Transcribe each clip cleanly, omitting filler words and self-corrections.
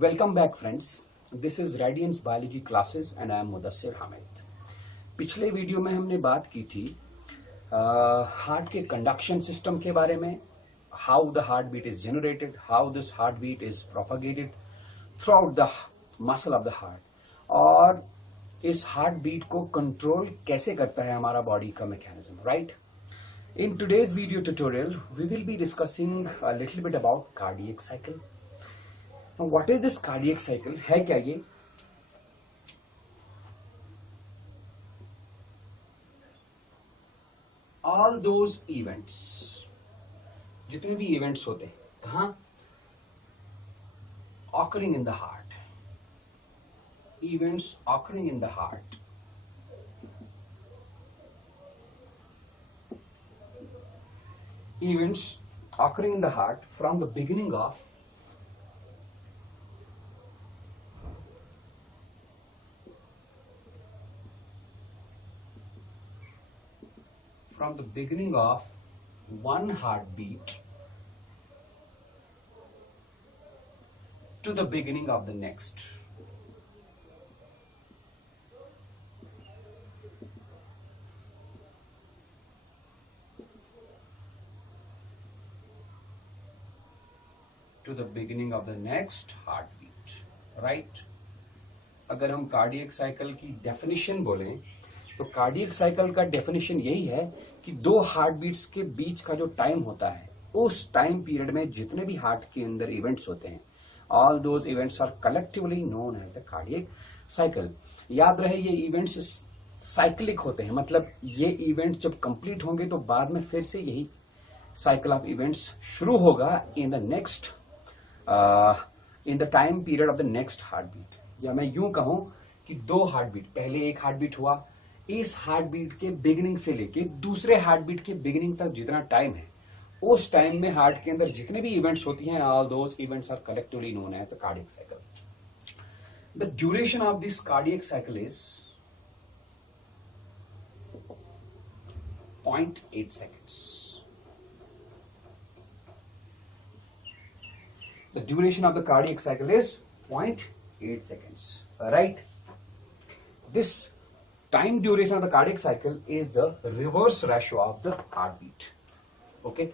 Welcome back friends, this is Radiance biology classes and I am Mudassir Hamid. पिछले video में हमने बात की थी हार्ट के कंडक्शन सिस्टम के बारे में, how the heart beat is generated, how this heart beat is propagated throughout the muscle of the heart, और इस हार्ट बीट को कंट्रोल कैसे करता है हमारा बॉडी का mechanism, right? In today's video tutorial, we will be discussing a little bit about cardiac cycle. Now, what is this cardiac cycle? है क्या ये? All those events, जितने भी events होते हैं, कहाँ? Occurring in the heart. Events occurring in the heart. Events occurring in the heart from the beginning of one heartbeat to the beginning of the next. To the beginning of the next heartbeat, right? अगर हम cardiac cycle की definition बोलें तो cardiac cycle का definition यही है कि दो हार्ट बीट्स के बीच का जो टाइम होता है, उस टाइम पीरियड में जितने भी हार्ट के अंदर इवेंट्स होते हैं, all those events are collectively known as the cardiac cycle. याद रहे, ये इवेंट्स साइक्लिक होते हैं, मतलब ये इवेंट्स जब कंप्लीट होंगे तो बाद में फिर से यही साइकिल ऑफ इवेंट्स शुरू होगा in the next in the time period of the next heart beat. या मैं यूं कहूं कि दो हार्ट बीट, पहले एक हार्ट बीट हुआ, इस हार्ट बीट के बिगिनिंग से लेके दूसरे हार्ट बीट के बिगिनिंग तक जितना टाइम है, उस टाइम में हार्ट के अंदर जितने भी इवेंट्स होती हैं, all those events are collectively known as the cardiac cycle. The duration of this cardiac cycle is 0.8 seconds. The duration of the cardiac cycle is 0.8 seconds, right? This time duration of the cardiac cycle is the reverse ratio of the heartbeat. Okay?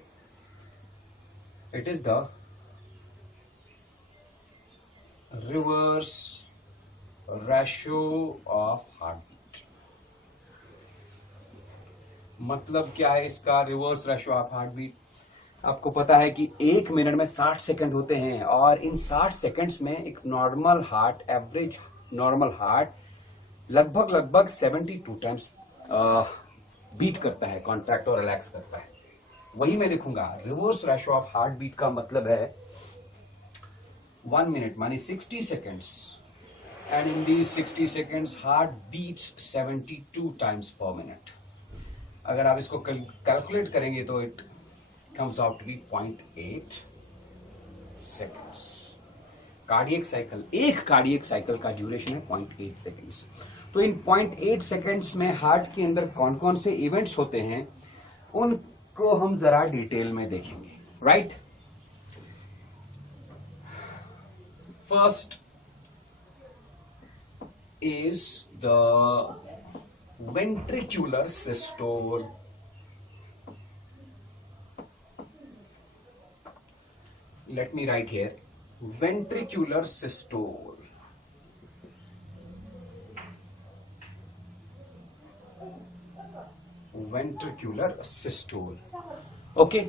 It is the reverse ratio of heartbeat. मतलब क्या है इसका reverse ratio of heartbeat? आपको पता है कि एक minute में 60 सेकंड होते हैं, और इन 60 सेकंड्स में एक normal heart, average normal heart लगभग 72 टाइम्स बीट करता है, कॉन्ट्रैक्ट और रिलैक्स करता है। वही मैं लिखूंगा, reverse ratio of heart beat का मतलब है 1 मिनट मानी 60 seconds, and in these 60 seconds heart beats 72 times per minute. अगर आप इसको कैलकुलेट करेंगे तो it comes out to be 0.8 seconds. Cardiac cycle, एक कार्डियक साइकिल का ड्यूरेशन है 0.8 सेकेंड्स। तो इन 0.8 सेकेंड्स में हार्ट के अंदर कौन कौन से इवेंट्स होते हैं, उनको हम जरा डिटेल में देखेंगे, right? First is the ventricular systole. Let me write here, ventricular systole. Ventricular systole. Okay?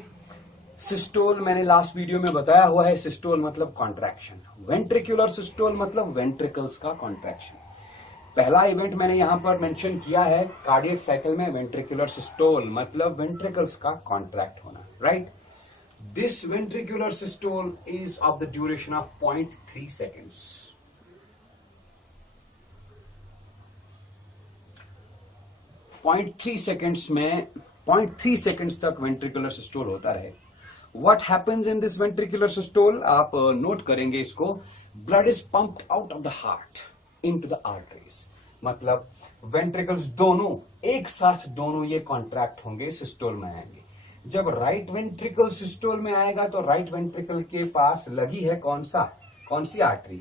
Systole मैंने लास्ट वीडियो में बताया हुआ है, सिस्टोल मतलब कॉन्ट्रैक्शन, वेंट्रिकुलर सिस्टोल मतलब वेंट्रिकल्स का कॉन्ट्रैक्शन। पहला इवेंट मैंने यहां पर मेंशन किया है कार्डियक साइकिल में, वेंट्रिकुलर सिस्टोल मतलब वेंट्रिकल्स का कॉन्ट्रैक्ट होना, right? This ventricular systole is of the duration of 0.3 seconds. 0.3 seconds में 0.3 seconds तक ventricular systole होता है। What happens in this ventricular systole? आप नोट करेंगे इसको, blood is pumped out of the heart into the arteries. मतलब ventricles दोनों एक साथ, दोनों ये कॉन्ट्रैक्ट होंगे, सिस्टोल में आएंगे। जब राइट वेंट्रिकल सिस्टोल में आएगा तो राइट वेंट्रिकल के पास लगी है कौन कौन सी आर्टरी?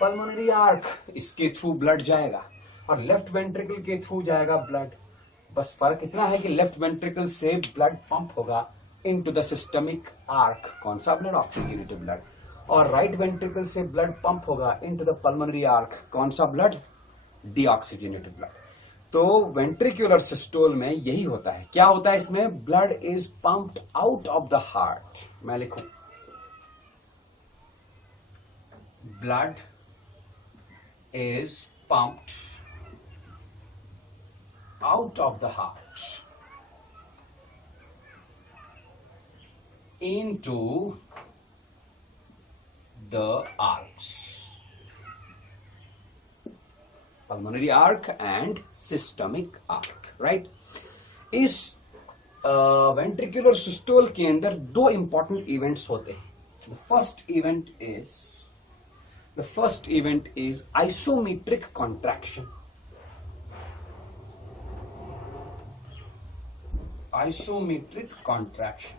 पल्मोनरी आर्क, इसके थ्रू ब्लड जाएगा और लेफ्ट वेंट्रिकल के थ्रू जाएगा ब्लड। बस फर्क इतना है कि लेफ्ट वेंट्रिकल से ब्लड पंप होगा इनटू द सिस्टमिक आर्क, कौन सा ब्लड? Oxygenated blood. और राइट वेंट्रिकल से ब्लड पंप होगा इनटू द पल्मोनरी आर्क, कौन सा ब्लड? Deoxygenated blood. तो वेंट्रिकुलर सिस्टोल में यही होता है। क्या होता है इसमें? Blood is pumped out of the heart. मैं लिखूं blood is pumped out of the heart into the arcs, pulmonary arc and systemic arc, right? इस वेंट्रिकुलर सिस्टोल के अंदर दो इंपॉर्टेंट इवेंट्स होते हैं। The first event is isometric contraction. Isometric contraction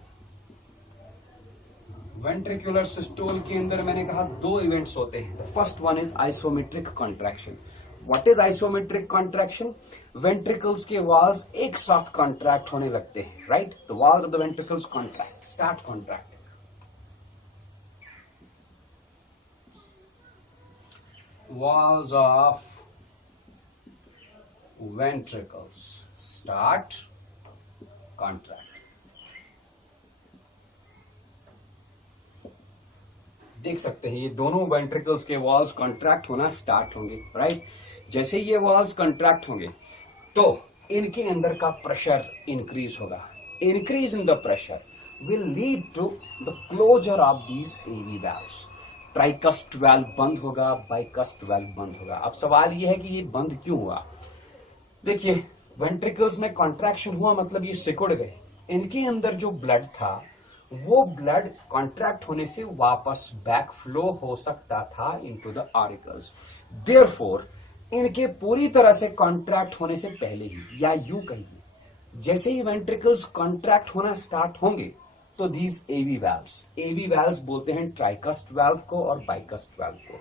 ventricular systole के अंदर मैंने कहा दो इवेंट्स होते हैं। The first one is isometric contraction. What is isometric contraction? Ventricles के walls एक साथ contract होने लगते हैं, right? The walls of the ventricles start contracting. Walls of ventricles start contracting. देख सकते हैं ये दोनों वेंट्रिकल्स के वॉल्स कॉन्ट्रैक्ट होना स्टार्ट होंगे, राइट? जैसे ये वॉल्स कॉन्ट्रैक्ट होंगे तो इनके अंदर का प्रेशर इंक्रीज होगा। Increase in the pressure will lead to the closure of these AV valves. Tricuspid valve बंद होगा, बाइकस्ट वाल्व बंद होगा। अब सवाल ये है कि ये बंद क्यों हुआ? देखिए, वेंट्रिकल्स में कॉन्ट्रैक्शन हुआ मतलब ये सिकुड़ गए। इनके अंदर जो ब्लड था वो ब्लड कॉन्ट्रैक्ट होने से वापस बैक फ्लो हो सकता था इनटू द ऑरिकल्स। देयरफॉर इनके पूरी तरह से कॉन्ट्रैक्ट होने से पहले ही, या यूं कहिए जैसे ही वेंट्रिकल्स कॉन्ट्रैक्ट होना स्टार्ट होंगे तो दीज एवी वाल्व्स बोलते हैं ट्राइकस्ट वाल्व को और बाइकस्ट वाल्व को।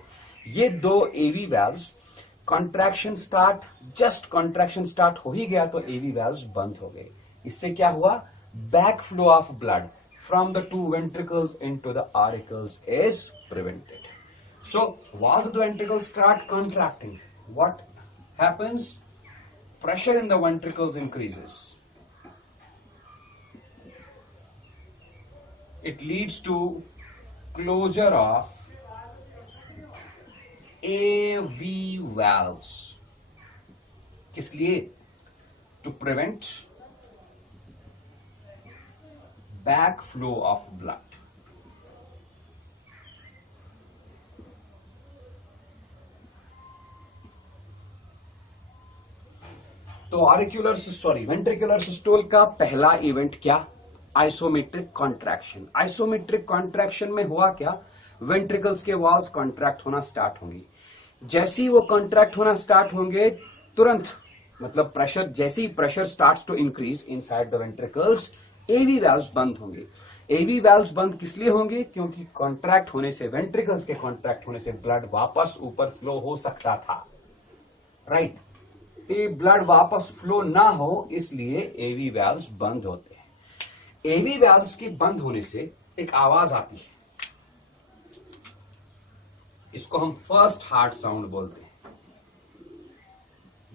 ये दो एवी वाल्व्स कॉन्ट्रैक्शन स्टार्ट हो ही गया तो एवी वाल्व्स बंद हो गए। इससे क्या हुआ? Back flow of blood from the two ventricles into the auricles is prevented. So walls of the ventricles start contracting. What happens? Pressure in the ventricles increases. It leads to closure of AV valves. किस लिए? To prevent back flow of blood. तो ventricular systole का पहला event क्या? Isometric contraction. Isometric contraction में हुआ क्या? Ventricles के वॉल्स कॉन्ट्रैक्ट होना स्टार्ट होंगे। जैसे ही वो कॉन्ट्रैक्ट होना स्टार्ट होंगे तुरंत, मतलब प्रेशर, जैसे ही pressure starts to increase inside the ventricles, AV valves बंद होंगे। एवी वाल्व्स बंद किस लिए होंगे? क्योंकि कॉन्ट्रैक्ट होने से, वेंट्रिकल्स के कॉन्ट्रैक्ट होने से ब्लड वापस ऊपर फ्लो हो सकता था, राइट? ये ब्लड वापस फ्लो ना हो इसलिए एवी वाल्व्स बंद होते हैं। एवी वाल्व्स के बंद होने से एक आवाज आती है, इसको हम फर्स्ट हार्ट साउंड बोलते हैं।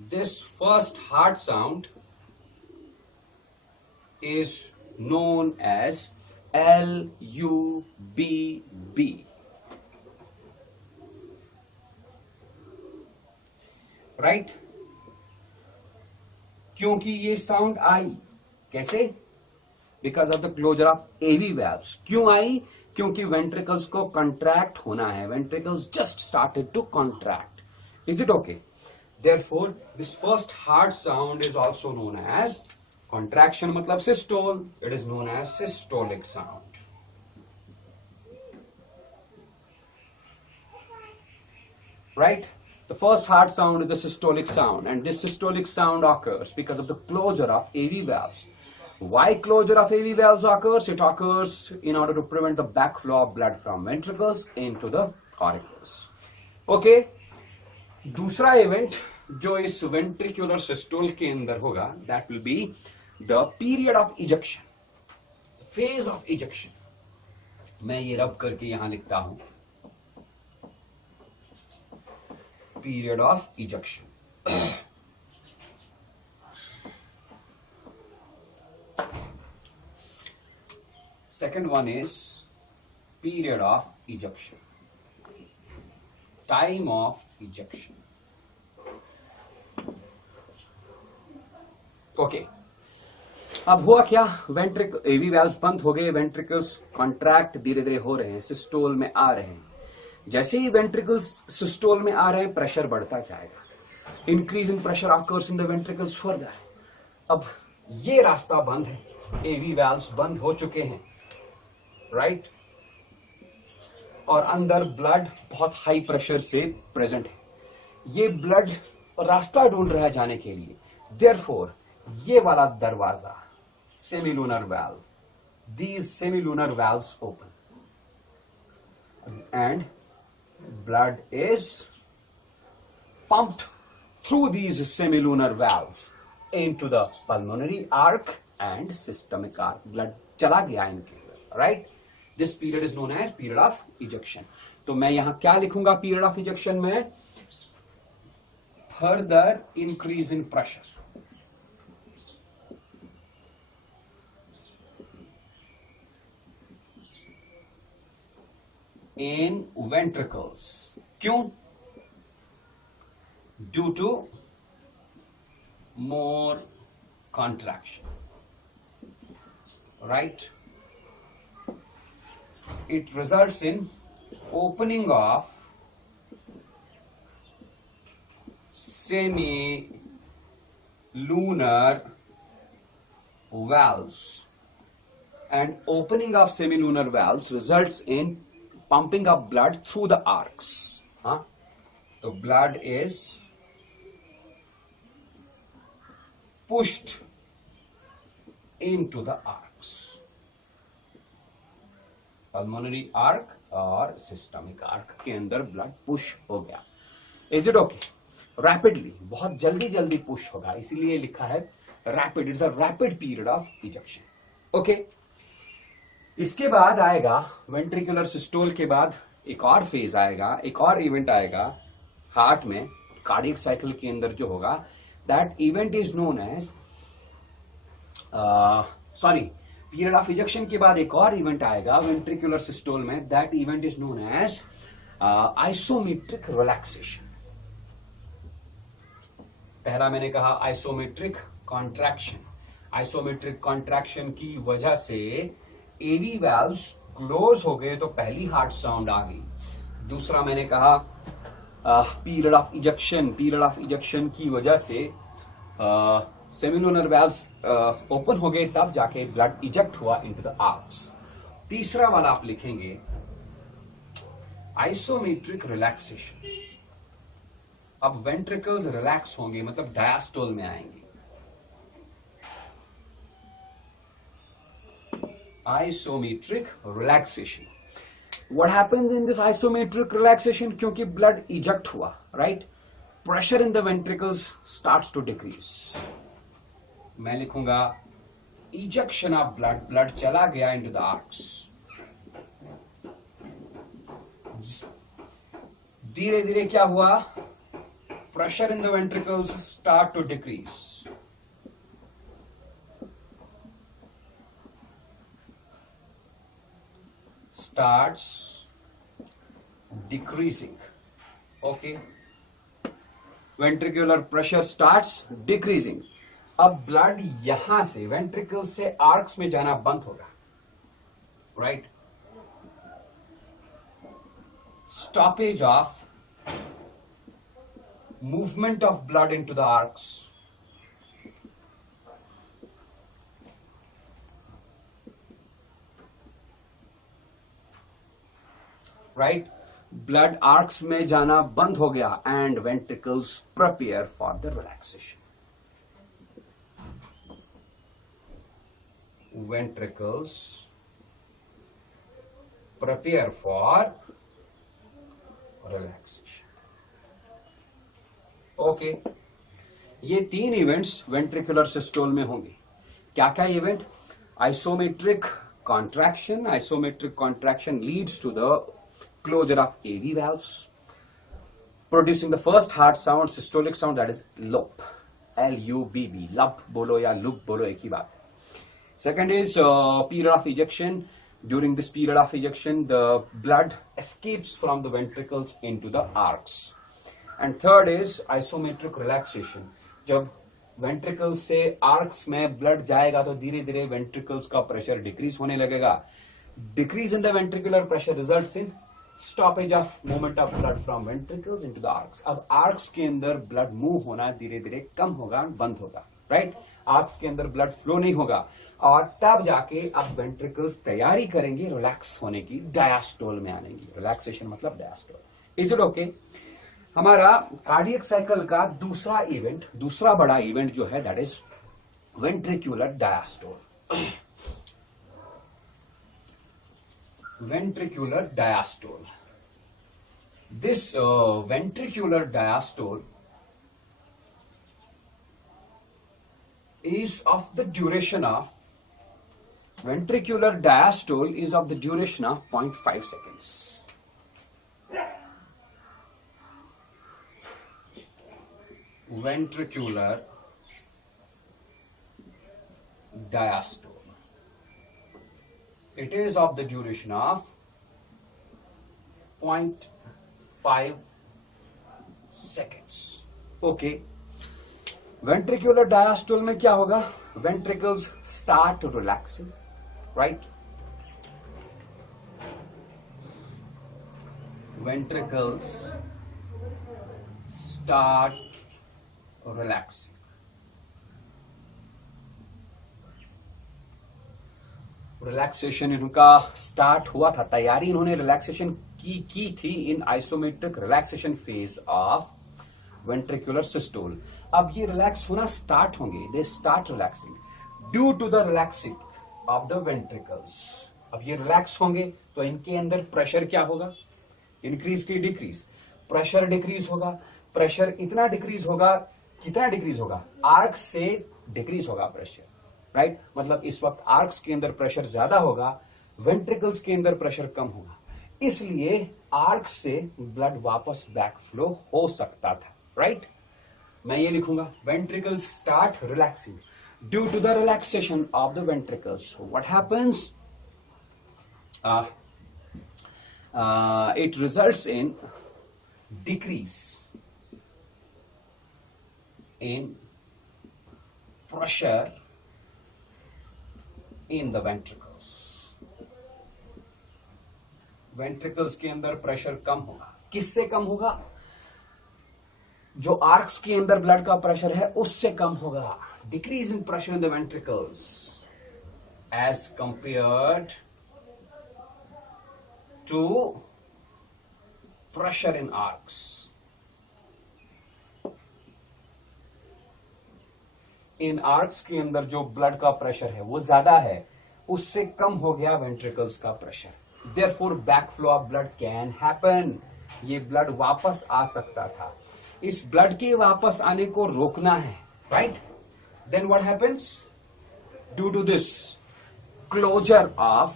This first heart sound is known as LUBB. Right? क्योंकि ये साउंड आई कैसे? Because of the closure of AV valves. क्यों आई? क्योंकि वेंट्रिकल्स को कॉन्ट्रैक्ट होना है। Ventricles just started to contract. Is it okay? Therefore this first heart sound is also known as contraction मतलब systole, it is known as systolic sound. Right? The first heart sound is the systolic sound, and this systolic sound occurs because of the closure of AV valves. Why closure of AV valves occurs? It occurs in order to prevent the backflow of blood from ventricles into the auricles. Okay, दूसरा event जो इस ventricular systole के अंदर होगा, that will be the period of ejection, phase of ejection. मैं ये रब करके यहां लिखता हूं, period of ejection. Second one is period of ejection, time of ejection. Okay. अब हुआ क्या, एवी वैल्व्स बंद हो गए, वेंट्रिकल्स कॉन्ट्रैक्ट धीरे धीरे हो रहे हैं, सिस्टोल में आ रहे हैं। जैसे ही वेंट्रिकल्स सिस्टोल में आ रहे हैं, प्रेशर बढ़ता जाएगा, increase in pressure occurs in the ventricles further. अब ये रास्ता बंद है, एवी वैल्व्स बंद हो चुके हैं, राइट और अंदर ब्लड बहुत हाई प्रेशर से प्रेजेंट है, ये ब्लड रास्ता ढूंढ रहा है जाने के लिए। देयरफॉर ये वाला दरवाजा, सेमिलूनर valve, these semilunar valves open and blood is pumped through these semilunar valves into the pulmonary arc and systemic arc. Blood चला गया इनके, right? This period is known as period of ejection. तो मैं यहां क्या लिखूंगा period of ejection में? Further increase in pressure. In ventricles. क्यों? Due to more contraction. Right? It results in opening of semilunar valves, and opening of semilunar valves results in pumping of blood through the arcs. So blood is pushed into the arcs, pulmonary arc और systemic arc के अंदर blood push हो गया। Is it okay? Rapidly, बहुत जल्दी जल्दी push होगा, इसीलिए लिखा है rapid. It's a rapid period of ejection. Okay? इसके बाद आएगा वेंट्रिकुलर सिस्टोल के बाद एक और फेज आएगा, एक और इवेंट आएगा हार्ट में, कार्डियक साइकिल के अंदर जो होगा, that event is known as period of ejection के बाद एक और इवेंट आएगा वेंट्रिकुलर सिस्टोल में, that event is known as isometric relaxation. पहला मैंने कहा आइसोमेट्रिक कॉन्ट्रैक्शन, आइसोमेट्रिक कॉन्ट्रैक्शन की वजह से एवी वैल्व्स क्लोज हो गए तो पहली हार्ट साउंड आ गई। दूसरा मैंने कहा period of ejection, period of ejection की वजह से सेमिलुनर वैल्व्स ओपन हो गए, तब जाके ब्लड इजेक्ट हुआ इनटू द आर्क्स। तीसरा वाला आप लिखेंगे आइसोमेट्रिक रिलैक्सेशन। अब वेंट्रिकल्स रिलैक्स होंगे, मतलब डायस्टोल में आएंगे। Isometric relaxation. What happens in this isometric relaxation? क्योंकि blood eject हुआ, right? Pressure in the ventricles starts to decrease. मैं लिखूंगा ejection of blood, blood चला गया into the arcs. धीरे धीरे क्या हुआ? Pressure in the ventricles start to decrease. Starts decreasing. Okay, ventricular pressure starts decreasing. अब ब्लड यहां से वेंट्रिकल से आर्क्स में जाना बंद होगा, right? Stoppage of movement of blood into the arcs, right? Blood arcs में जाना बंद हो गया and ventricles prepare for the relaxation. Ventricles prepare for relaxation. Okay, ये 3 इवेंट्स वेंट्रिकुलर सिस्टोल में होंगे. क्या क्या event? Isometric contraction. Isometric contraction leads to the closure of AV valves, producing the first heart sound, systolic sound, that is LUB. LUBB. LUB बोलो या LUB बोलो, एक ही बात है. Second is period of ejection. During this period of ejection, the blood escapes from the ventricles into the arcs. And third is isometric relaxation. जब ventricles से arcs में blood जाएगा तो धीरे धीरे ventricles का pressure decrease होने लगेगा. Decrease in the ventricular pressure results in stoppage of movement of blood from ventricles into the arcs. अब arcs के अंदर blood move होना धीरे धीरे कम होगा, बंद होगा, right? आर्क्स के अंदर ब्लड फ्लो नहीं होगा और तब जाके अब वेंट्रिकल्स तैयारी करेंगे रिलैक्स होने की, डायस्टोल में आने की. रिलैक्सेशन मतलब डायस्टोल. Is it okay? हमारा कार्डियक साइकिल का दूसरा इवेंट, दूसरा बड़ा इवेंट जो है, that is ventricular diastole. Ventricular diastole. This ventricular diastole is of the duration of, ventricular diastole is of the duration of 0.5 seconds. Ventricular diastole. It is of the duration of 0.5 seconds. Okay. Ventricular diastole में क्या होगा? Ventricles start relaxing, right? Ventricles start relaxing. Relaxation इनका start हुआ था, तैयारी इन्होंने relaxation की थी in isometric relaxation phase of ventricular systole. अब ये रिलैक्स होना स्टार्ट होंगे, they start relaxing due to the relaxing of the ventricles. अब ये रिलैक्स होंगे तो इनके अंदर प्रेशर क्या होगा? इंक्रीज की डिक्रीज? प्रेशर डिक्रीज होगा. प्रेशर इतना डिक्रीज होगा, कितना डिक्रीज होगा? आर्क्स से डिक्रीज होगा प्रेशर, राइट? मतलब इस वक्त आर्क्स के अंदर प्रेशर ज्यादा होगा, वेंट्रिकल्स के अंदर प्रेशर कम होगा, इसलिए आर्क्स से ब्लड वापस बैक फ्लो हो सकता था, राइट? मैं ये लिखूंगा, ventricles start relaxing due to the relaxation of the ventricles. What happens? It results in decrease in pressure in the ventricles. Ventricles के अंदर प्रेशर कम होगा. किससे कम होगा? जो आर्क्स के अंदर ब्लड का प्रेशर है उससे कम होगा. Decrease in pressure in the ventricles as compared to pressure in arcs. इन आर्क्स के अंदर जो ब्लड का प्रेशर है वो ज्यादा है, उससे कम हो गया वेंट्रिकल्स का pressure. Therefore, backflow of blood can happen. ये ब्लड वापस आ सकता था. इस ब्लड के वापस आने को रोकना है, right? Then what happens? Due to this closure of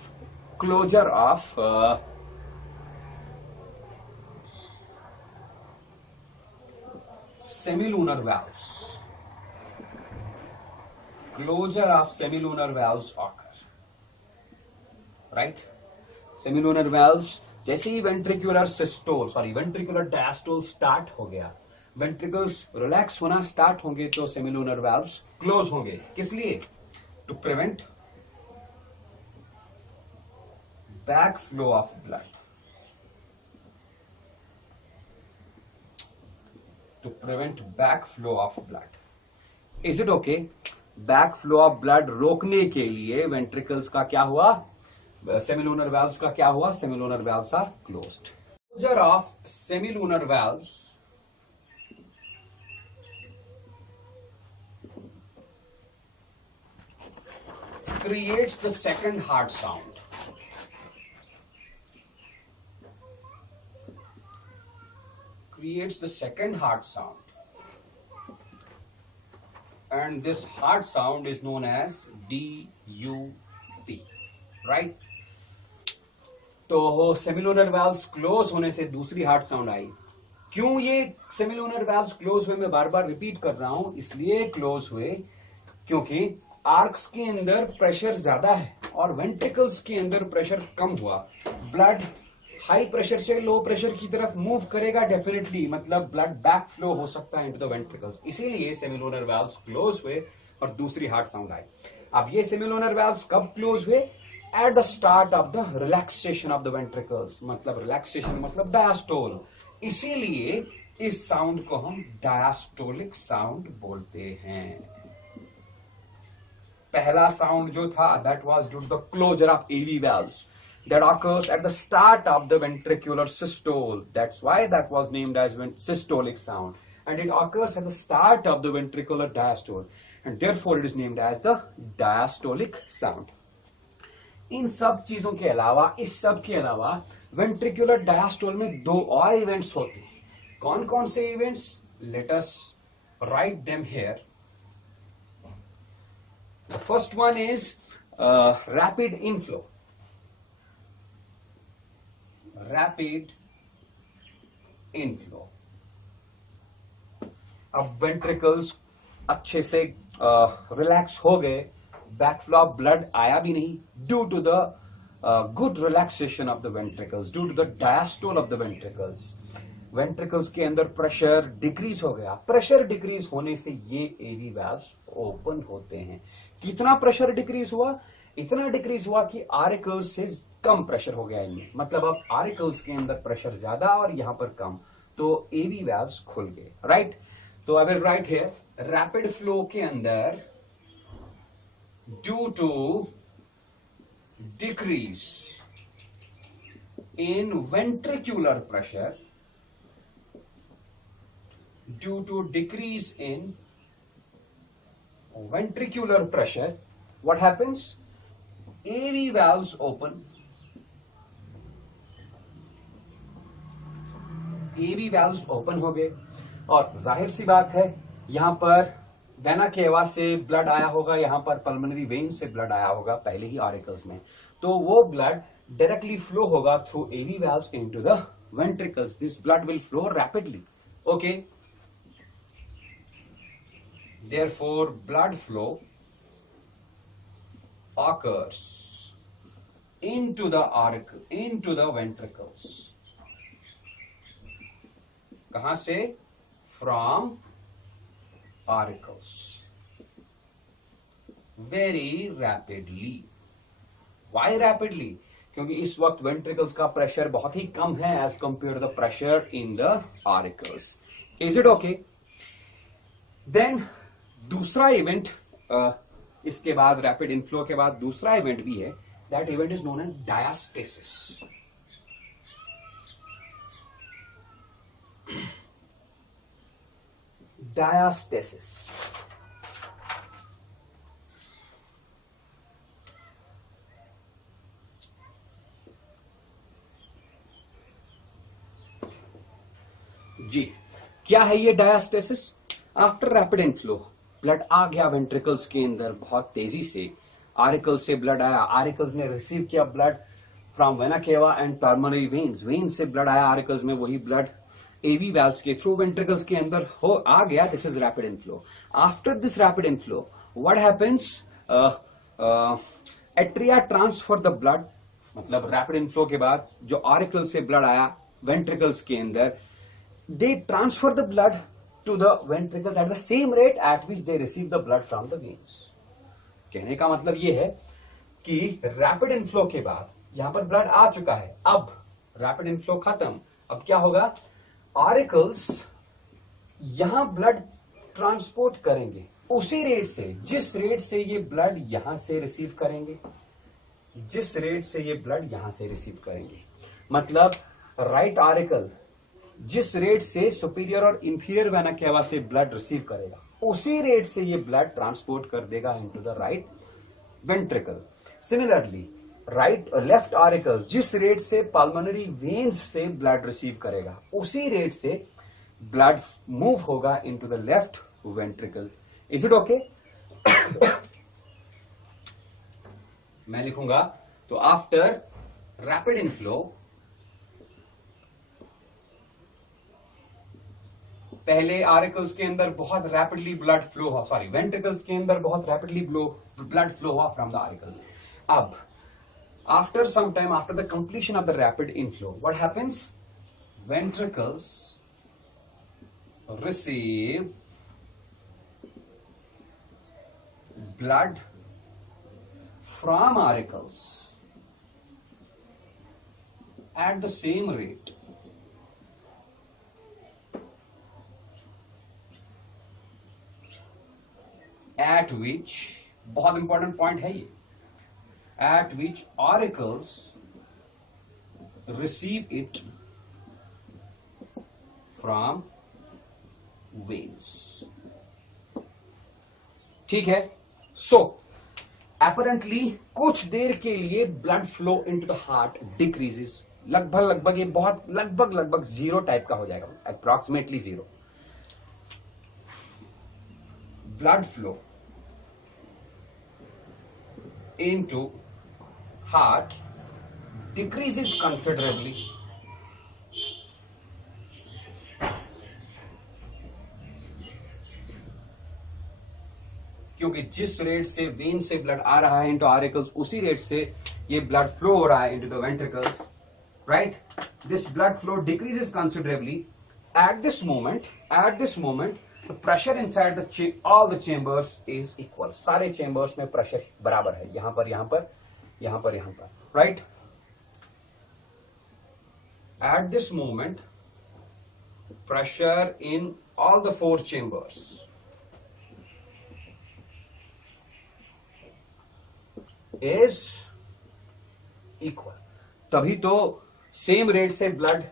semilunar valves. Closure of semilunar valves occur, right? Semilunar valves जैसे ही वेंट्रिकुलर डायस्टोल स्टार्ट हो गया, वेंट्रिकल्स रिलैक्स होना स्टार्ट होंगे तो सेमिलुनर वेल्व्स क्लोज होंगे. किस लिए? To prevent back flow of blood. To prevent back flow of blood. Is it okay? Back flow of blood रोकने के लिए वेंट्रिकल्स का क्या हुआ? सेमिलुनर valves का क्या हुआ? Semilunar valves are closed. Closure of semilunar valves creates the second heart sound. creates the second heart sound, and this heart sound is known as DUT, right? तो सेमिलुनर वाल्व्स क्लोज होने से दूसरी heart sound आई। क्यों ये semilunar valves close हुए, मैं बार बार repeat कर रहा हूं, इसलिए क्लोज हुए क्योंकि आर्क्स के अंदर प्रेशर ज्यादा है और वेंट्रिकल्स के अंदर प्रेशर कम हुआ। ब्लड हाई प्रेशर से लो प्रेशर की तरफ मूव करेगा डेफिनेटली, मतलब ब्लड बैक फ्लो हो सकता है इनटू द वेंट्रिकल्स, इसीलिए सेमिलुनर वाल्व्स क्लोज हुए और दूसरी हार्ट साउंड आई। अब ये सेमिलुनर वाल्व्स कब क्लोज हुए? At the start of the relaxation of the ventricles, मतलब रिलैक्सेशन मतलब डायस्टोल, इसीलिए इस साउंड को हम डायस्टोलिक साउंड बोलते हैं। पहला साउंड जो था that was due to the closure of AV valves that occurs at the start of the ventricular systole. That's why that was named as systolic sound, and it occurs at the start of the ventricular diastole, and therefore it is named as the diastolic sound. इन सब चीजों के अलावा, इस सब के अलावा ventricular diastole में दो और इवेंट्स होते हैं। कौन कौन से events? Let us write them here. The first one is rapid inflow. Rapid inflow, अब वेंट्रिकल्स अच्छे से रिलैक्स हो गए, बैकफ्लो ऑफ ब्लड आया भी नहीं, due to the good relaxation of the ventricles, due to the diastole of the ventricles. Ventricles के अंदर प्रेशर डिक्रीज हो गया। प्रेशर डिक्रीज होने से ये एवी वाल्व्स ओपन होते हैं। कितना प्रेशर डिक्रीज हुआ? इतना डिक्रीज हुआ कि आरिकल्स से कम प्रेशर हो गया इनमें, मतलब अब आरिकल्स के अंदर प्रेशर ज्यादा और यहां पर कम, तो एवी वाल्व्स खुल गए, राइट? तो I will write here rapid flow के अंदर due to decrease in ventricular pressure, due to decrease in ventricular pressure, what happens? AV valves open, AV valves open हो गए और जाहिर सी बात है यहां पर वेना केवा से ब्लड आया होगा, यहां पर पल्मोनरी वेन से ब्लड आया होगा पहले ही ऑरिकल्स में, तो वो ब्लड डायरेक्टली फ्लो होगा through AV valves into the ventricles. This blood will flow rapidly. Okay. Therefore, blood flow occurs into the auricle, into the ventricles. कहां से? From auricles. Very rapidly. Why rapidly? क्योंकि इस वक्त ventricles का pressure बहुत ही कम है as compare to the pressure in the auricles. Is it okay? Then दूसरा इवेंट इसके बाद, रैपिड इनफ्लो के बाद दूसरा इवेंट भी है, that event is known as diastasis. Diastasis जी, क्या है ये diastasis? After rapid inflow blood आ गया वेंट्रिकल्स के अंदर बहुत तेजी से, आरिकल्स से ब्लड आया, आरिकल्स ने रिसीव किया blood from vena cava and pulmonary veins, veins से ब्लड आया आरिकल्स में, वही ब्लड एवी वाल्व्स के थ्रू वेंट्रिकल्स के अंदर हो आ गया। This is rapid inflow. After this rapid inflow what happens? Atria transfer the blood, मतलब रैपिड इनफ्लो के बाद जो ऑरिकल से ब्लड आया वेंट्रिकल्स के अंदर, they transfer the blood to the ventricles at the same rate at which they receive the blood from the veins. कहने का मतलब ये है कि रैपिड इनफ्लो के बाद यहां पर ब्लड आ चुका है, अब रैपिड इनफ्लो खत्म, अब क्या होगा? ऑरिकल्स यहां ब्लड ट्रांसपोर्ट करेंगे उसी रेट से, जिस रेट से ये ब्लड यहां से रिसीव करेंगे, जिस रेट से ये ब्लड यहां से रिसीव करेंगे, मतलब राइट ऑरिकल जिस रेट से सुपीरियर और इंफीरियर वेना केवा से ब्लड रिसीव करेगा, उसी रेट से ये ब्लड ट्रांसपोर्ट कर देगा into the right ventricle. Similarly left auricle जिस रेट से पल्मोनरी वेन्स से ब्लड रिसीव करेगा, उसी रेट से ब्लड मूव होगा into the left ventricle. Is it okay? मैं लिखूंगा तो आफ्टर रैपिड इनफ्लो, पहले आरिकल्स के अंदर बहुत रैपिडली ब्लड फ्लो हुआ, सॉरी वेंट्रिकल्स के अंदर बहुत रैपिडली ब्लड फ्लो हुआ फ्रॉम द आरिकल्स. अब after some time, after the completion of the rapid inflow, what happens? Ventricles receive blood from auricles at the same rate at which, बहुत important point है ये, at which auricles receive it from veins. ठीक है. सो apparently कुछ देर के लिए blood flow into the heart decreases. लगभग ये बहुत लगभग जीरो टाइप का हो जाएगा, approximately zero. Blood flow into heart decreases considerably. क्योंकि जिस रेट से वेन से ब्लड आ रहा है इनटू आरिकल्स, उसी रेट से ये ब्लड फ्लो हो रहा है into the ventricles, right? This blood flow decreases considerably. At this moment the pressure inside all the chambers is equal. सारे चेंबर्स में प्रेशर बराबर है, यहां पर, right? At this moment pressure in all the four chambers is equal. तभी तो same rate से blood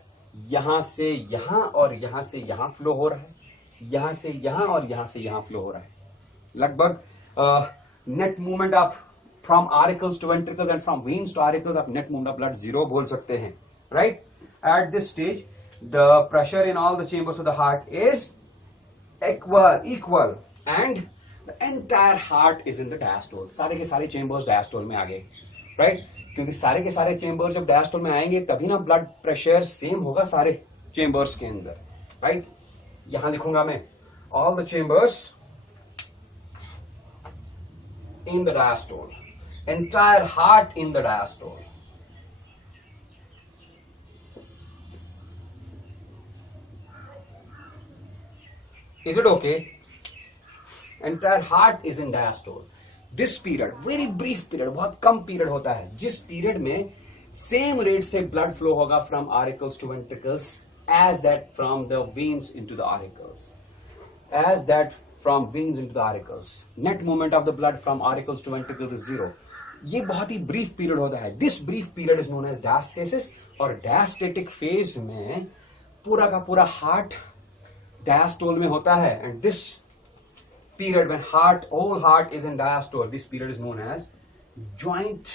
यहां से यहां और यहां से यहां फ्लो हो रहा है, यहां से यहां और यहां से यहां फ्लो हो रहा है. लगभग नेट मूवमेंट आप from auricles to ventricles and from veins to auricles आप net movement of blood zero बोल सकते हैं, right? At this stage the pressure in all the chambers of the heart is equal and the entire heart is in the diastole. सारे के सारे chambers diastole में आ गए, right? क्योंकि सारे के सारे chambers जब diastole में आएंगे तभी ना blood pressure same होगा सारे chambers के अंदर, right? यहां लिखूंगा मैं all the chambers in the diastole, entire heart in the diastole. Is it okay? Entire heart is in diastole. This period, very brief period, बहुत कम पीरियड होता है, जिस पीरियड में सेम रेट से ब्लड फ्लो होगा from auricles to ventricles as that from the veins into the auricles, net movement of the blood from auricles to ventricles is zero. ये बहुत ही ब्रीफ पीरियड होता है. This brief period is known as diastasis. और diastatic phase में पूरा का पूरा हार्ट diastole में होता है, and this period when whole heart is in diastole, this period is known as joint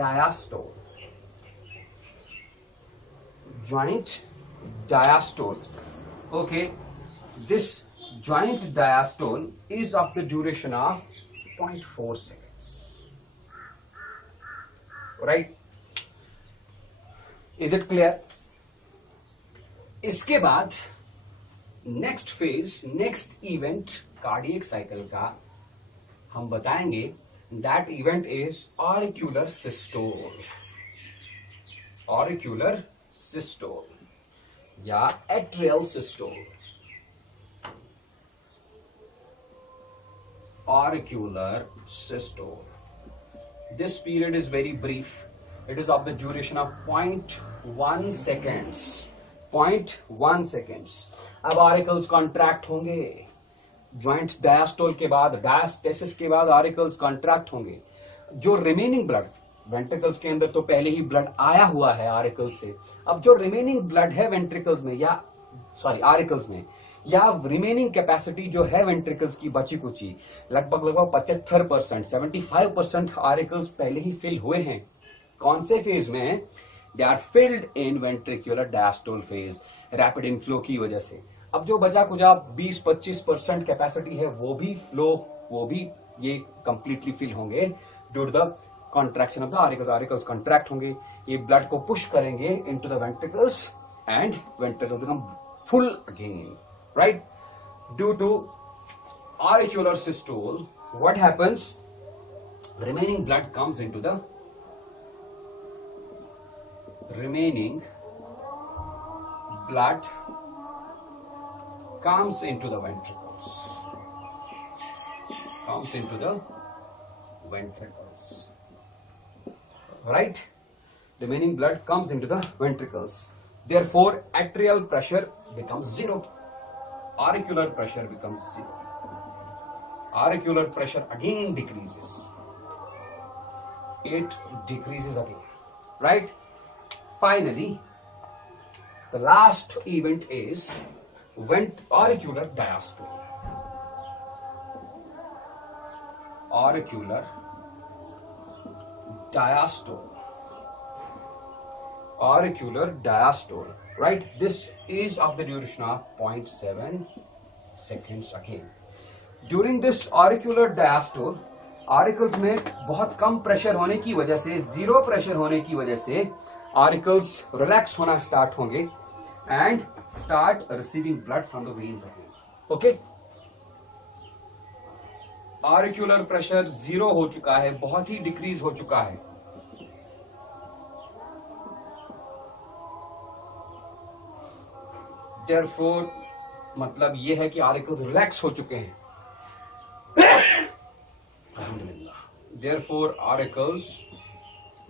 diastole. Okay, this joint diastole is of the duration of 0.4 seconds, right? Is it clear? इसके बाद next phase, next event cardiac cycle का हम बताएंगे. That event is ऑरिक्यूलर systole या atrial systole. Auricular systole. This period is very brief. It is of the duration of 0.1 seconds. 0.1 seconds. अब आरिकल्स contract होंगे. Joint diastole के बाद, डायस्टेसिस के बाद आरिकल्स कॉन्ट्रैक्ट होंगे. जो रिमेनिंग ब्लड वेंट्रिकल्स के अंदर तो पहले ही ब्लड आया हुआ है आरिकल्स से. अब जो रिमेनिंग ब्लड है वेंट्रिकल्स में या आरिकल्स में, या रिमेनिंग कैपेसिटी जो है वेंट्रिकल्स की बची कुची, लगभग 75%, 75% आरिकल्स पहले ही फिल हुए हैं. कौन से फेज में? They are filled in ventricular diastole phase, rapid inflow की वजह से। अब जो बचा कुचा 20-25% कैपेसिटी है वो भी ये कंप्लीटली फिल होंगे due to the contraction of the auricles. Auricles contract होंगे, ये ब्लड को पुश करेंगे into the ventricles and ventricles become full again, right. Due to auricular systole, what happens? Remaining blood comes into the ventricles, right? Remaining blood comes into the ventricles. Therefore, arterial pressure becomes zero. Auricular pressure becomes zero. Auricular pressure again decreases. It decreases again, right? Finally, the last event is auricular diastole. Auricular diastole, right? This is of the duration of 0.7 seconds again. During this auricular diastole, auricles में बहुत कम pressure होने की वजह से, zero pressure होने की वजह से ऑरिकल्स रिलैक्स होना स्टार्ट होंगे and start receiving blood from the veins again, okay. Auricular pressure zero हो चुका है, बहुत ही डिक्रीज हो चुका है। देयरफॉर मतलब यह है कि ऑरिकल्स रिलैक्स हो चुके हैं। Therefore, auricles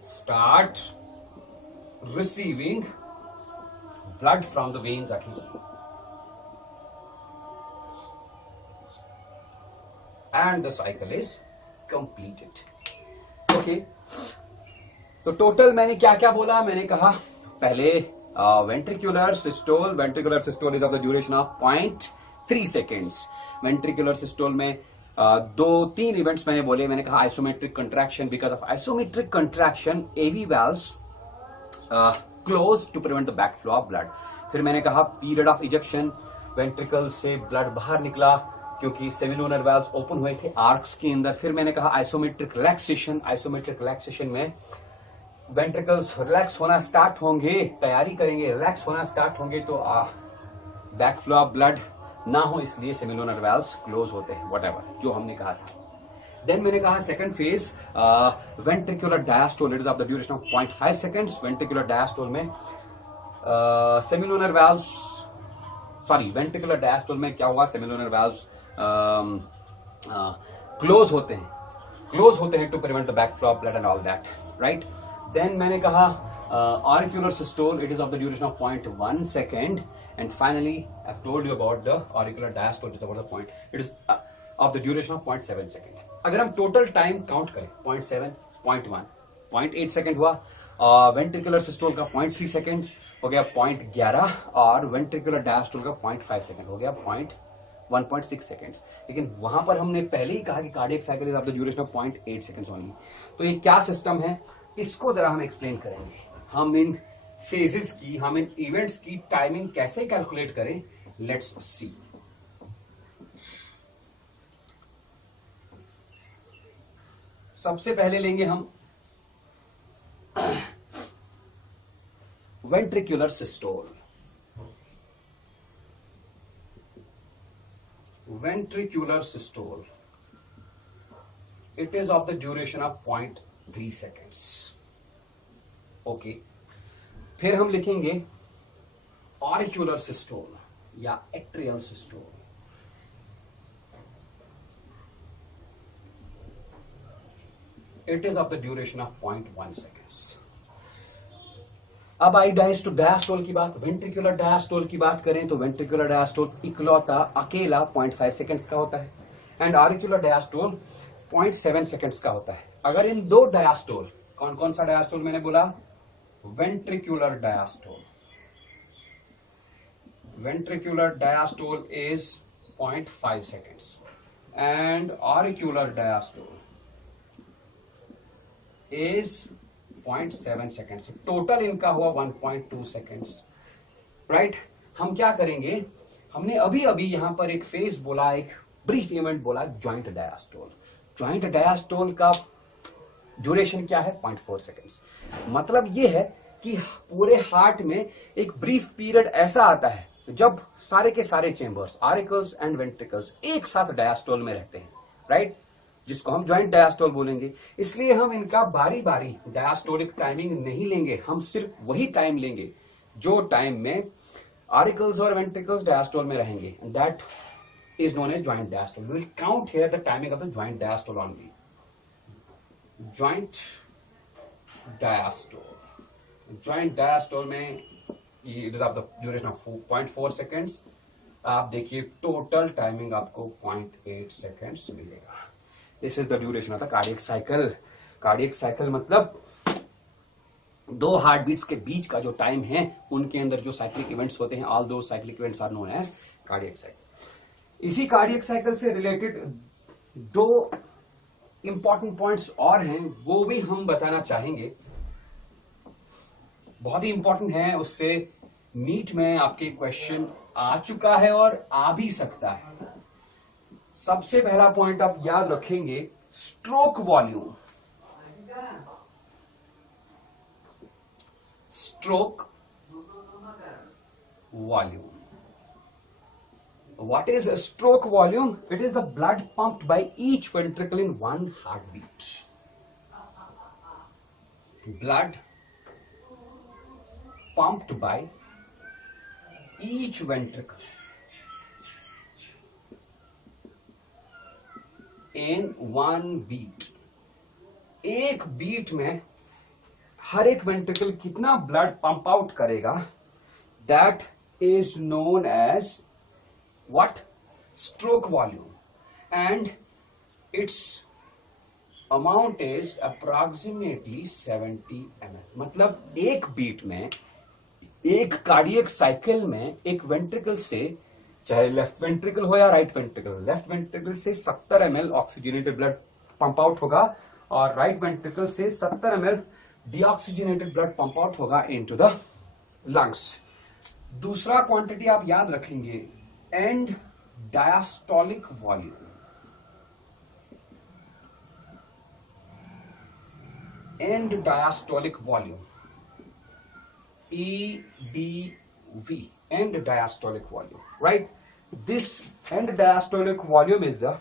start receiving blood from the veins again, and the cycle is completed. Okay. तो टोटल मैंने क्या क्या बोला? मैंने कहा पहले ventricular systole is of the duration of 0.3 seconds. Ventricular systole में 2-3 इवेंट्स मैंने बोले। मैंने कहा isometric contraction, because of isometric contraction AV valves close to prevent the back flow of blood. फिर मैंने कहा पीरियड ऑफ इजेक्शन, वेंट्रिकल से blood बाहर निकला क्योंकि सेमिलुनर वाल्व्स ओपन हुए थे आर्क्स के अंदर। फिर मैंने कहा आइसोमेट्रिक रिलैक्सेशन में वेंट्रिकल्स रिलैक्स होना स्टार्ट होंगे, तैयारी करेंगे, रिलैक्स होना स्टार्ट होंगे तो बैक फ्लो ऑफ ब्लड ना हो, इसलिए सेमिलुनर वाल्व्स क्लोज होते हैं, व्हाटएवर जो हमने कहा था। देन मैंने कहा second phase ventricular diastole, it is of the duration of 0.5 seconds. Ventricular diastole में semilunar valves, sorry ventricular diastole में क्या हुआ, सेमिलुनर वाल्व्स क्लोज होते हैं to prevent the back flow of blood and all that, right. Then मैंने कहा auricular systole, it is of the duration of 0.1 second, and finally I've told you about the auricular diastole, it is about the point, it is of the duration of 0.7 second. अगर हम total time count करें 0.7, 0.1, 0.8 second हुआ, ventricular systole का 0.3 second हो गया 0.11, और ventricular diastole का 0.5 second हो गया 1.6 सेकेंड्स। लेकिन वहां पर हमने पहले ही कहा कि cardiac cycle is of the duration of 0.8 seconds only. तो ये क्या सिस्टम है, इसको जरा हम एक्सप्लेन करेंगे। हम इन फेजेस की, हम इन इवेंट्स की टाइमिंग कैसे कैलकुलेट करें, लेट्स सी। सबसे पहले लेंगे हम ventricular systole. Ventricular systole, it is of the duration of 0.3 seconds. Okay. फिर हम लिखेंगे auricular systole या atrial systole. It is of the duration of 0.1 seconds. अब आई डाइस टू डायस्टोल की बात, वेंट्रिकुलर डायस्टोल की बात करें तो वेंट्रिकुलर डायस्टोल इकलौता अकेला 0.5 सेकेंड्स का होता है, एंड ऑरिकुलर डायस्टोल 0.7 सेकेंड्स का होता है। अगर इन दो डायस्टोल, कौन कौन सा डायस्टोल मैंने बोला, ventricular diastole is 0.5 seconds and auricular diastole is 0.7 seconds, total इनका हुआ 1.2 सेकेंड्स, राइट। हम क्या करेंगे, हमने अभी अभी यहां पर एक फेज बोला, एक ब्रीफ इवेंट बोला, ज्वाइंट डायस्टोल। ज्वाइंट डायस्टोल का ड्यूरेशन क्या है, 0.4 सेकेंड्स। मतलब ये है कि पूरे हार्ट में एक ब्रीफ पीरियड ऐसा आता है जब सारे के सारे चेंबर्स, आरिकल्स एंड वेंट्रिकल्स एक साथ डायस्टोल में रहते हैं, राइट, जिसको हम ज्वाइंट डायस्टोल बोलेंगे। इसलिए हम इनका बारी बारी डायस्टोलिक टाइमिंग नहीं लेंगे, हम सिर्फ वही टाइम लेंगे जो टाइम में आरिकल्स और वेंट्रिकल्स डायस्टोल में रहेंगे, that is known as joint diastole. We will count here the timing of the joint diastole only. Joint diastole. Joint diastole में it is of the duration of 0.4 seconds. आप देखिए total timing आपको 0.8 seconds मिलेगा। This is the duration of the cardiac cycle. Cardiac cycle मतलब दो heart beats के बीच का जो टाइम है, उनके अंदर जो साइक्लिक इवेंट्स होते हैं, all those cyclic events are known as cardiac cycle. इसी कार्डियक साइकिल से रिलेटेड दो इंपॉर्टेंट पॉइंट्स और हैं, वो भी हम बताना चाहेंगे, बहुत ही इंपॉर्टेंट है। उससे नीट में आपके क्वेश्चन आ चुका है और आ भी सकता है। सबसे पहला पॉइंट आप याद रखेंगे, stroke volume. Stroke volume, what is a stroke volume? It is the blood pumped by each ventricle in one heartbeat. Blood pumped by each ventricle in one beat. एक बीट में हर एक वेंट्रिकल कितना blood pump out करेगा, that is known as what? Stroke volume, and its amount is approximately 70 ml. मतलब एक beat में, एक कार्डियक साइकिल में एक वेंट्रिकल से, चाहे लेफ्ट वेंट्रिकल हो या राइट वेंट्रिकल, लेफ्ट वेंट्रिकल से 70 ml oxygenated blood pump out होगा और राइट वेंट्रिकल से 70 ml deoxygenated blood pump out होगा इनटू द लंग्स। दूसरा क्वांटिटी आप याद रखेंगे, and diastolic volume. And diastolic volume, EDV, end diastolic volume, right? This end diastolic volume is the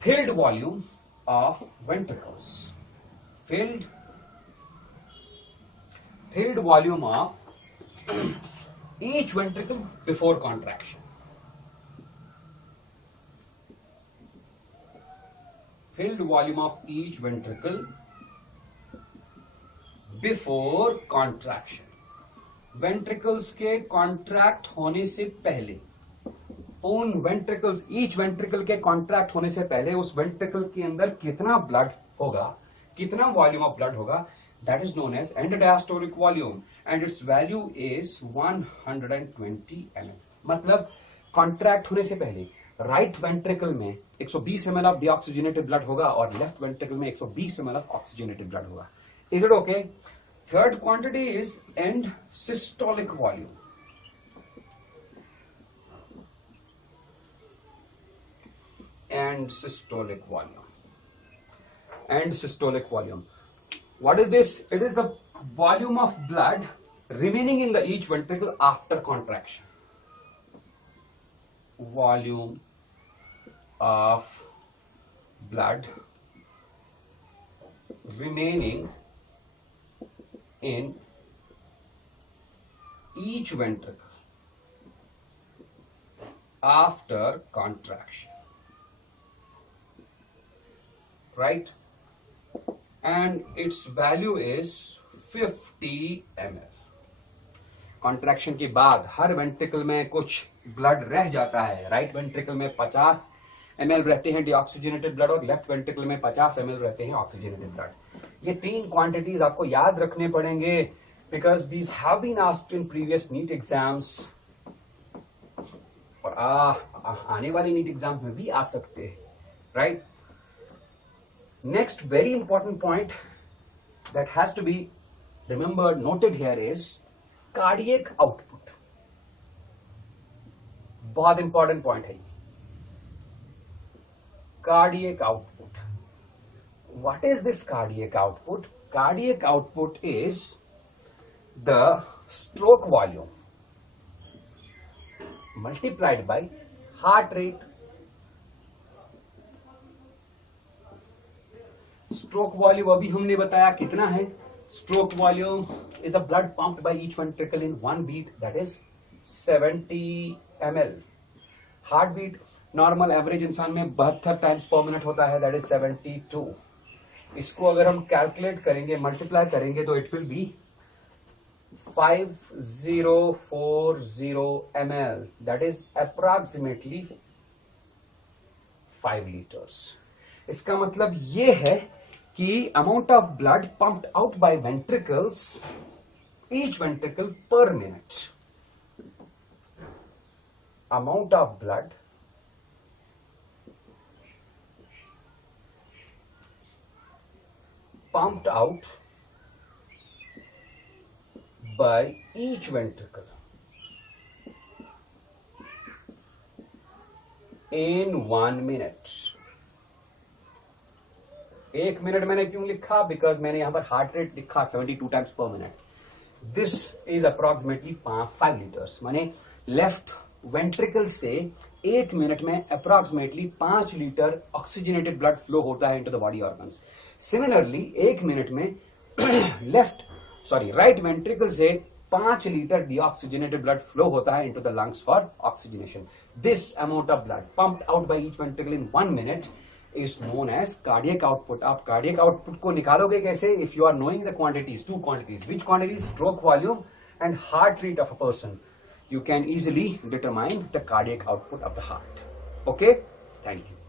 filled volume of ventricles. Filled volume of each ventricle before contraction. Filled volume of each ventricle before contraction. Ventricles के contract होने से पहले, उन ventricles, each ventricle के contract होने से पहले उस ventricle के अंदर कितना blood होगा, कितना volume of blood होगा, that is known as end diastolic volume, and its value is 120 ml. मतलब कॉन्ट्रैक्ट होने से पहले राइट वेंट्रिकल में 120 ml ऑफ डीऑक्सीजनेटेड ब्लड होगा और लेफ्ट वेंट्रिकल में 120 ml ऑफ ऑक्सीजनेटेड ब्लड होगा। Is it okay? Third quantity is and systolic volume. And systolic volume, and systolic volume, what is this? It is the volume of blood remaining in the each ventricle after contraction. Volume of blood remaining in each ventricle after contraction, right? And its value is 50 ml. Contraction के बाद हर ventricle में कुछ blood रह जाता है। Right ventricle में 50 ml रहते हैं डीऑक्सीजनेटेड ब्लड और लेफ्ट वेंट्रिकल में 50 ml रहते हैं ऑक्सीजनेटेड ब्लड। ये तीन क्वांटिटीज आपको याद रखने पड़ेंगे, because these have been asked in previous NEET exams, और आने वाले नीट एग्जाम्स में भी आ सकते हैं, right? Next very important point that has to be remembered, noted here is cardiac output. बहुत इंपॉर्टेंट पॉइंट है cardiac output. What is this cardiac output? Cardiac output is the stroke volume multiplied by heart rate. Stroke volume अभी हमने बताया कितना है. Stroke volume is the blood pumped by each ventricle in one beat, that is 70 ml. Heartbeat normal average इंसान में 72 times per minute होता है, that is 72. इसको अगर हम कैलकुलेट करेंगे, मल्टीप्लाई करेंगे तो it will be 5040 ml, that is approximately 5 litres. इसका मतलब ये है कि amount of blood pumped out by ventricles, each ventricle पर minute, amount of blood pumped out by each ventricle in 1 minute. 1 minute मैंने क्यों लिखा? बिकॉज मैंने यहां पर हार्ट रेट लिखा 72 times per minute. This is approximately 5 litres. माने left ventricle से 1 मिनट में approximately 5 litre oxygenated blood flow होता है into the body organs. Similarly 1 minute में राइट वेंट्रिकल से 5 लीटर डीऑक्सीजनेटेड ब्लड फ्लो होता है into the lungs for oxygenation. This amount of blood pumped out by each ventricle in 1 minute is known as cardiac output. आप cardiac output को निकालोगे कैसे? If you are knowing the quantities, 2 quantities. Which quantities? Stroke volume and heart rate of a person. You can easily determine the cardiac output of the heart. Okay? Thank you.